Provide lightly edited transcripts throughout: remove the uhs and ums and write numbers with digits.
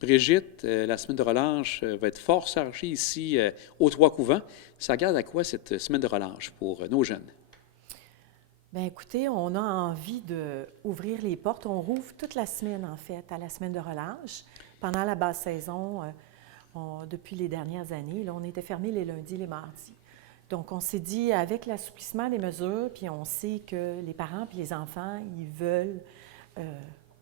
Brigitte, la semaine de relâche va être fort chargée ici aux Trois-Couvents. Ça regarde à quoi cette semaine de relâche pour nos jeunes? Bien, écoutez, on a envie d'ouvrir les portes. On rouvre toute la semaine, en fait, à la semaine de relâche. Pendant la basse saison, depuis les dernières années, là, on était fermé les lundis, les mardis. Donc, on s'est dit, avec l'assouplissement des mesures, puis on sait que les parents puis les enfants, ils veulent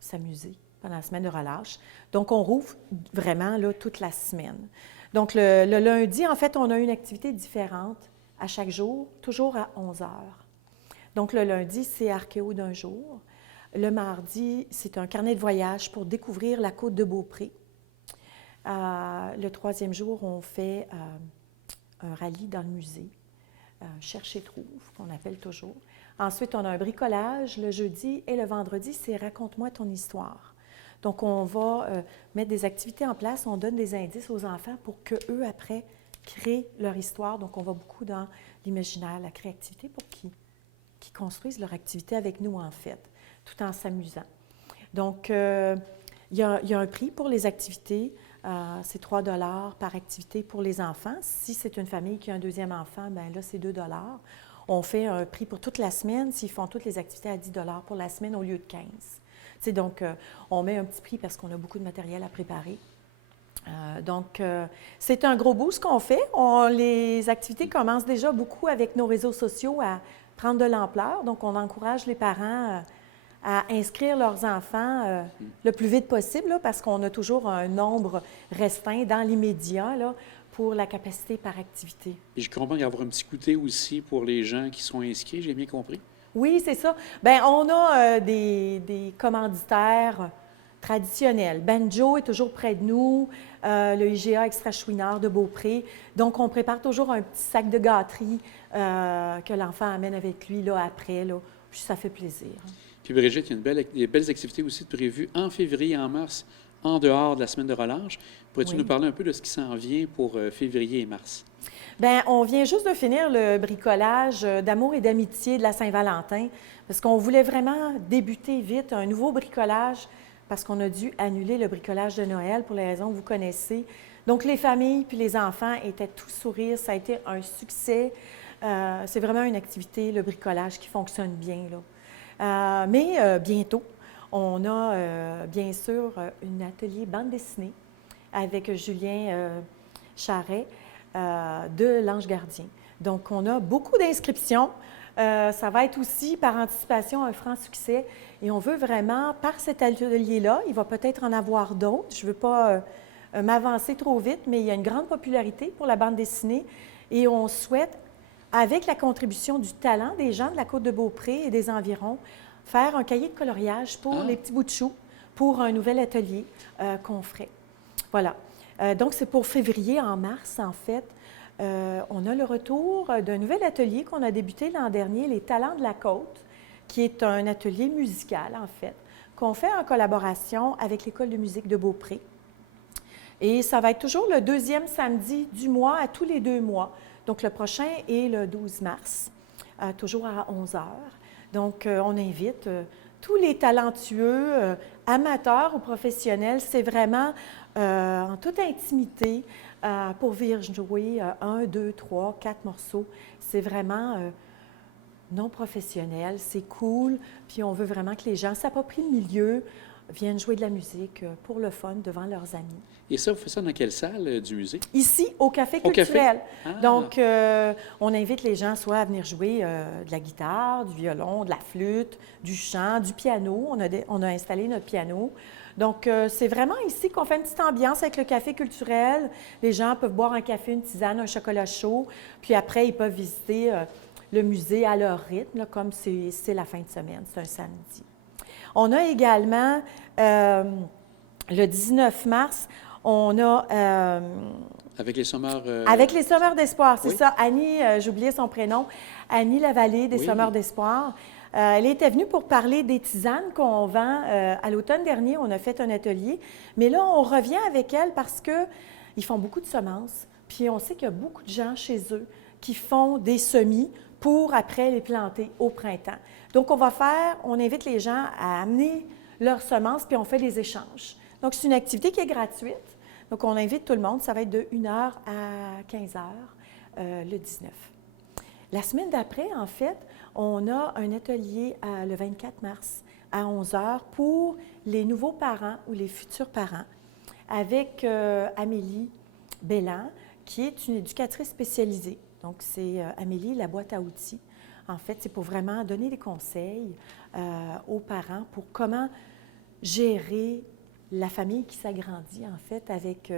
s'amuser pendant la semaine de relâche. Donc, on rouvre vraiment là, toute la semaine. Donc, le lundi, en fait, on a une activité différente à chaque jour, toujours à 11 heures. Donc, le lundi, c'est Archéo d'un jour. Le mardi, c'est un carnet de voyage pour découvrir la côte de Beaupré. Le troisième jour, on fait un rallye dans le musée, Cherche et trouve, qu'on appelle toujours. Ensuite, on a un bricolage le jeudi et le vendredi, c'est Raconte-moi ton histoire. Donc, on va mettre des activités en place, on donne des indices aux enfants pour qu'eux, après, créent leur histoire. Donc, on va beaucoup dans l'imaginaire, la créativité pour qu'ils construisent leur activité avec nous, en fait, tout en s'amusant. Donc, il y a un prix pour les activités. C'est 3 $ par activité pour les enfants. Si c'est une famille qui a un deuxième enfant, bien là, c'est 2 $. On fait un prix pour toute la semaine s'ils font toutes les activités à 10 $ pour la semaine au lieu de 15. T'sais, donc, on met un petit prix parce qu'on a beaucoup de matériel à préparer. C'est un gros boost qu'on fait. Les activités commencent déjà beaucoup avec nos réseaux sociaux à prendre de l'ampleur. Donc, on encourage les parents à inscrire leurs enfants le plus vite possible, là, parce qu'on a toujours un nombre restreint dans l'immédiat là, pour la capacité par activité. Et je comprends qu'il y avoir un petit goûter aussi pour les gens qui sont inscrits, j'ai bien compris. Oui, c'est ça. Bien, on a des commanditaires traditionnels. Banjo est toujours près de nous, le IGA Extra-Chouinard de Beaupré. Donc, on prépare toujours un petit sac de gâterie que l'enfant amène avec lui là, après. Là. Puis ça fait plaisir. Puis Brigitte, il y a des belles activités aussi prévues en février et en mars, en dehors de la semaine de relâche. Pourrais-tu nous parler un peu de ce qui s'en vient pour février et mars? Bien, on vient juste de finir le bricolage d'amour et d'amitié de la Saint-Valentin parce qu'on voulait vraiment débuter vite un nouveau bricolage parce qu'on a dû annuler le bricolage de Noël pour les raisons que vous connaissez. Donc, les familles puis les enfants étaient tout sourires. Ça a été un succès. C'est vraiment une activité, le bricolage, qui fonctionne bien, là. Mais bientôt, on a bien sûr un atelier bande dessinée avec Julien Charret de l'Ange Gardien. Donc, on a beaucoup d'inscriptions. Ça va être aussi par anticipation un franc succès. Et on veut vraiment, par cet atelier-là, il va peut-être en avoir d'autres. Je ne veux pas m'avancer trop vite, mais il y a une grande popularité pour la bande dessinée. Et on souhaite, avec la contribution du talent des gens de la Côte-de-Beaupré et des environs, faire un cahier de coloriage pour les petits bouts de chou pour un nouvel atelier qu'on ferait. Voilà. Donc, c'est pour février. En mars, en fait, on a le retour d'un nouvel atelier qu'on a débuté l'an dernier, Les Talents de la Côte, qui est un atelier musical, en fait, qu'on fait en collaboration avec l'École de musique de Beaupré. Et ça va être toujours le deuxième samedi du mois, à tous les 2 mois. Donc, le prochain est le 12 mars, toujours à 11 heures. Donc, on invite tous les talentueux, amateurs ou professionnels. C'est vraiment en toute intimité pour venir jouer 1, 2, 3, 4 morceaux. C'est vraiment non professionnel, c'est cool. Puis on veut vraiment que les gens s'approprient le milieu, viennent jouer de la musique pour le fun devant leurs amis. Et ça, vous faites ça dans quelle salle du musée? Ici, au Café Culturel. Donc, on invite les gens soit à venir jouer de la guitare, du violon, de la flûte, du chant, du piano. On a installé notre piano. Donc, c'est vraiment ici qu'on fait une petite ambiance avec le Café Culturel. Les gens peuvent boire un café, une tisane, un chocolat chaud. Puis après, ils peuvent visiter le musée à leur rythme, là, comme c'est la fin de semaine, c'est un samedi. On a également, le 19 mars, on a... avec les sommeurs... Avec les Sommeurs d'Espoir, c'est ça. Annie, j'oubliais son prénom, Annie Lavallée des Sommeurs d'Espoir. Elle était venue pour parler des tisanes qu'on vend. À l'automne dernier, on a fait un atelier. Mais là, on revient avec elle parce qu'ils font beaucoup de semences. Puis on sait qu'il y a beaucoup de gens chez eux qui font des semis pour après les planter au printemps. Donc, on invite les gens à amener leurs semences, puis on fait des échanges. Donc, c'est une activité qui est gratuite. Donc, on invite tout le monde. Ça va être de 1h à 15h le 19. La semaine d'après, en fait, on a un atelier le 24 mars à 11h pour les nouveaux parents ou les futurs parents avec Amélie Belland, qui est une éducatrice spécialisée. Donc, c'est Amélie, la boîte à outils. En fait, c'est pour vraiment donner des conseils aux parents pour comment gérer la famille qui s'agrandit, en fait, avec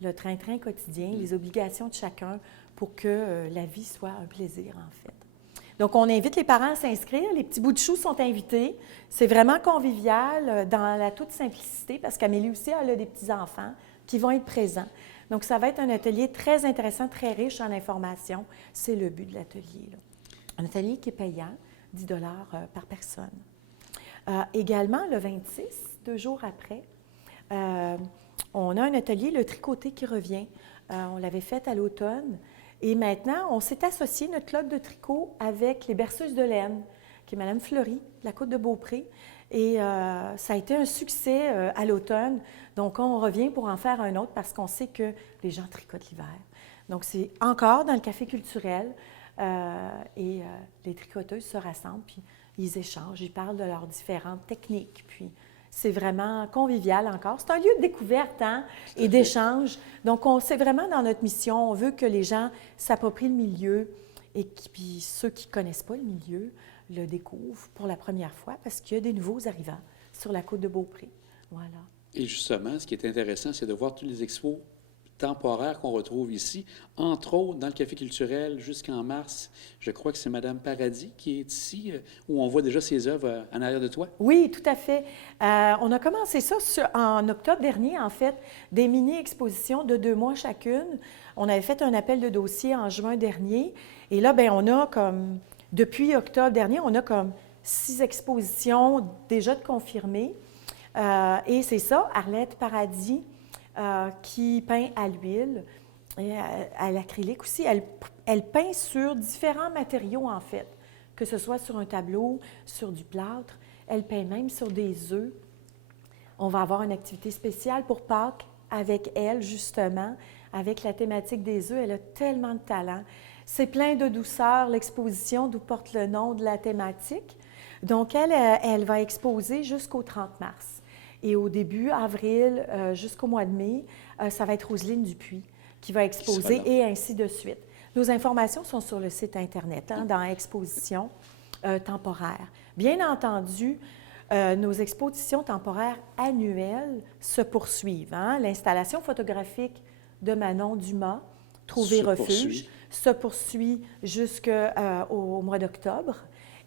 le train-train quotidien, les obligations de chacun pour que la vie soit un plaisir, en fait. Donc, on invite les parents à s'inscrire. Les petits bouts de chou sont invités. C'est vraiment convivial dans la toute simplicité parce qu'Amélie aussi, elle a des petits-enfants qui vont être présents. Donc, ça va être un atelier très intéressant, très riche en informations. C'est le but de l'atelier, là. Un atelier qui est payant, 10 $ par personne. Également, le 26, 2 jours après, on a un atelier, le tricoté qui revient. On l'avait fait à l'automne. Et maintenant, on s'est associé, notre club de tricot, avec les berceuses de laine, qui est Mme Fleury, de la Côte-de-Beaupré. Et ça a été un succès à l'automne. Donc, on revient pour en faire un autre parce qu'on sait que les gens tricotent l'hiver. Donc, c'est encore dans le café culturel. Et les tricoteuses se rassemblent, puis ils échangent, ils parlent de leurs différentes techniques. Puis, c'est vraiment convivial encore. C'est un lieu de découverte et d'échange. Donc, c'est vraiment dans notre mission. On veut que les gens s'approprient le milieu et puis ceux qui ne connaissent pas le milieu le découvrent pour la première fois parce qu'il y a des nouveaux arrivants sur la Côte-de-Beaupré. Voilà. Et justement, ce qui est intéressant, c'est de voir tous les expos temporaires qu'on retrouve ici, entre autres dans le café culturel jusqu'en mars. Je crois que c'est Mme Paradis qui est ici, où on voit déjà ses œuvres en arrière de toi. Oui, tout à fait. On a commencé ça en octobre dernier, en fait, des mini-expositions de 2 mois chacune. On avait fait un appel de dossier en juin dernier. Et là, bien, on a comme, depuis octobre dernier, on a comme 6 expositions déjà de confirmées. Et c'est ça, Arlette Paradis, qui peint à l'huile et à l'acrylique aussi. Elle peint sur différents matériaux, en fait, que ce soit sur un tableau, sur du plâtre. Elle peint même sur des œufs. On va avoir une activité spéciale pour Pâques avec elle, justement, avec la thématique des œufs. Elle a tellement de talent. C'est plein de douceur, l'exposition, d'où porte le nom de la thématique. Donc, elle va exposer jusqu'au 30 mars. Et au début avril jusqu'au mois de mai, ça va être Roselyne Dupuis qui va exposer et ainsi de suite. Nos informations sont sur le site Internet, dans Exposition temporaire. Bien entendu, nos expositions temporaires annuelles se poursuivent. L'installation photographique de Manon Dumas, Trouver refuge, se poursuit jusqu'au mois d'octobre.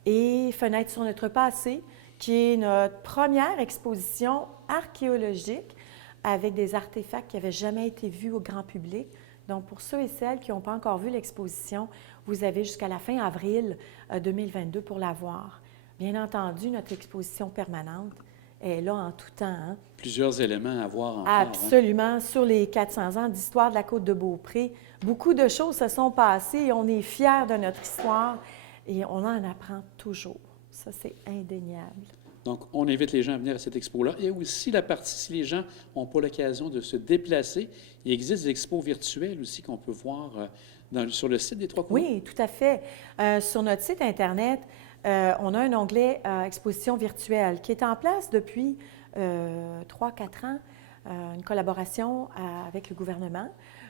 Et Fenêtre sur notre passé, qui est notre première exposition archéologique avec des artefacts qui n'avaient jamais été vus au grand public. Donc, pour ceux et celles qui n'ont pas encore vu l'exposition, vous avez jusqu'à la fin avril 2022 pour la voir. Bien entendu, notre exposition permanente est là en tout temps. Plusieurs éléments à voir encore. Absolument. Sur les 400 ans d'histoire de la Côte-de-Beaupré, beaucoup de choses se sont passées et on est fiers de notre histoire et on en apprend toujours. Ça, c'est indéniable. Donc, on invite les gens à venir à cette expo-là. Il y a aussi la partie, si les gens n'ont pas l'occasion de se déplacer, il existe des expos virtuelles aussi qu'on peut voir sur le site des Trois Courants. Oui, tout à fait. Sur notre site Internet, on a un onglet Exposition virtuelle qui est en place depuis 3-4 ans, une collaboration avec le gouvernement.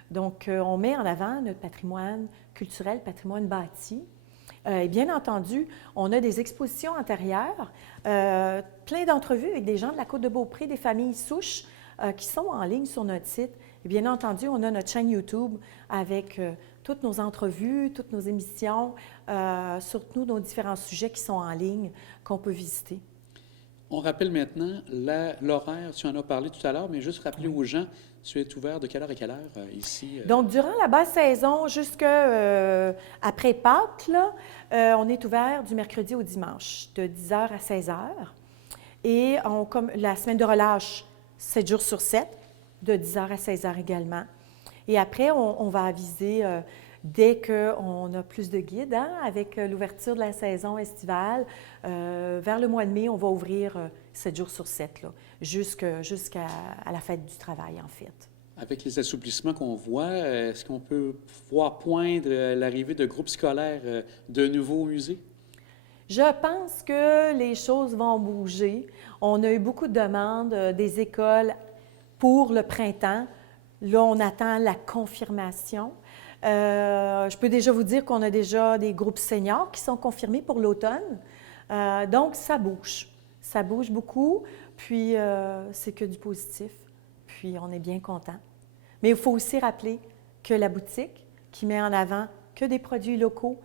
Donc, on met en avant notre patrimoine culturel, patrimoine bâti. Et bien entendu, on a des expositions antérieures, plein d'entrevues avec des gens de la Côte-de-Beaupré, des familles souches qui sont en ligne sur notre site. Et bien entendu, on a notre chaîne YouTube avec toutes nos entrevues, toutes nos émissions, surtout nos différents sujets qui sont en ligne, qu'on peut visiter. On rappelle maintenant l'horaire, tu en as parlé tout à l'heure, mais juste rappeler aux gens, tu es ouvert de quelle heure à quelle heure ici? Donc, durant la basse saison, jusqu'après Pâques, là, on est ouvert du mercredi au dimanche, de 10h à 16h. Et comme la semaine de relâche, 7 jours sur 7, de 10h à 16h également. Et après, on va aviser dès qu'on a plus de guides, avec l'ouverture de la saison estivale. Vers le mois de mai, on va ouvrir 7 jours sur 7, là, jusqu'à la fête du travail, en fait. Avec les assouplissements qu'on voit, est-ce qu'on peut voir poindre l'arrivée de groupes scolaires de nouveau au musée? Je pense que les choses vont bouger. On a eu beaucoup de demandes des écoles pour le printemps. Là, on attend la confirmation. Je peux déjà vous dire qu'on a déjà des groupes seniors qui sont confirmés pour l'automne. Donc, ça bouge. Ça bouge beaucoup, puis c'est que du positif. Puis, on est bien content. Mais il faut aussi rappeler que la boutique, qui met en avant que des produits locaux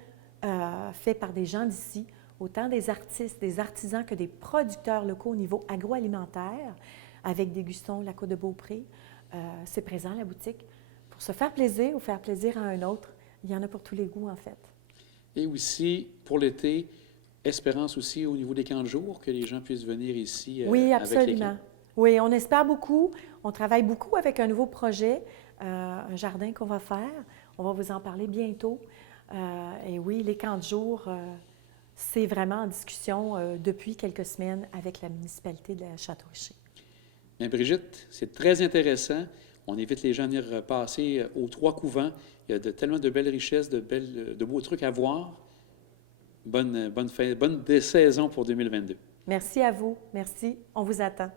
faits par des gens d'ici, autant des artistes, des artisans que des producteurs locaux au niveau agroalimentaire, avec Dégustons, la Côte de Beaupré, c'est présent, la boutique. Pour se faire plaisir ou faire plaisir à un autre, il y en a pour tous les goûts, en fait. Et aussi, pour l'été, espérance aussi au niveau des camps de jour, que les gens puissent venir ici Oui, avec les absolument. camps. Oui, on espère beaucoup. On travaille beaucoup avec un nouveau projet, un jardin qu'on va faire. On va vous en parler bientôt. Et oui, les camps de jour, c'est vraiment en discussion depuis quelques semaines avec la municipalité de Château-Richer. Bien, Brigitte, c'est très intéressant. On invite les gens à venir passer aux trois couvents. Il y a tellement de belles richesses, de beaux trucs à voir. Bonne saison pour 2022. Merci à vous. Merci. On vous attend.